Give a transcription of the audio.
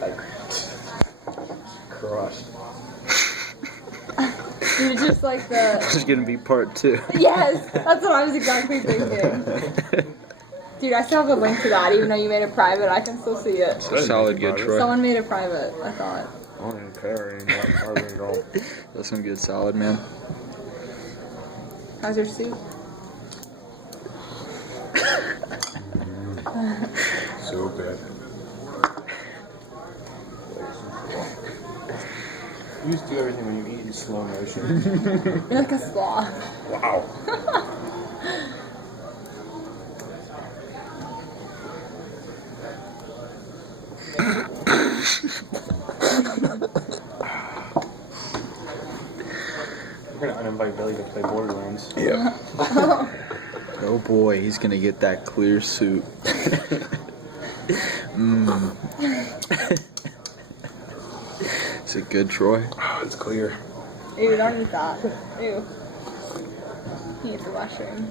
Like, crushed. You're just like the... This is gonna be part 2. Yes! That's what I was exactly thinking. Dude, I still have a link to that, even though you made it private, I can still see it. Solid good, Troy. Someone made it private, I thought. I don't even care anymore. That's some good solid, man. How's your soup? So good. You just do everything when you eat in slow motion. You're like a sloth. Wow. We're gonna uninvite Billy to play Borderlands. Yep. Oh boy, he's gonna get that clear soup. Is it good, Troy? Oh, it's clear. Ew, don't eat that. Ew. You eat the mushroom.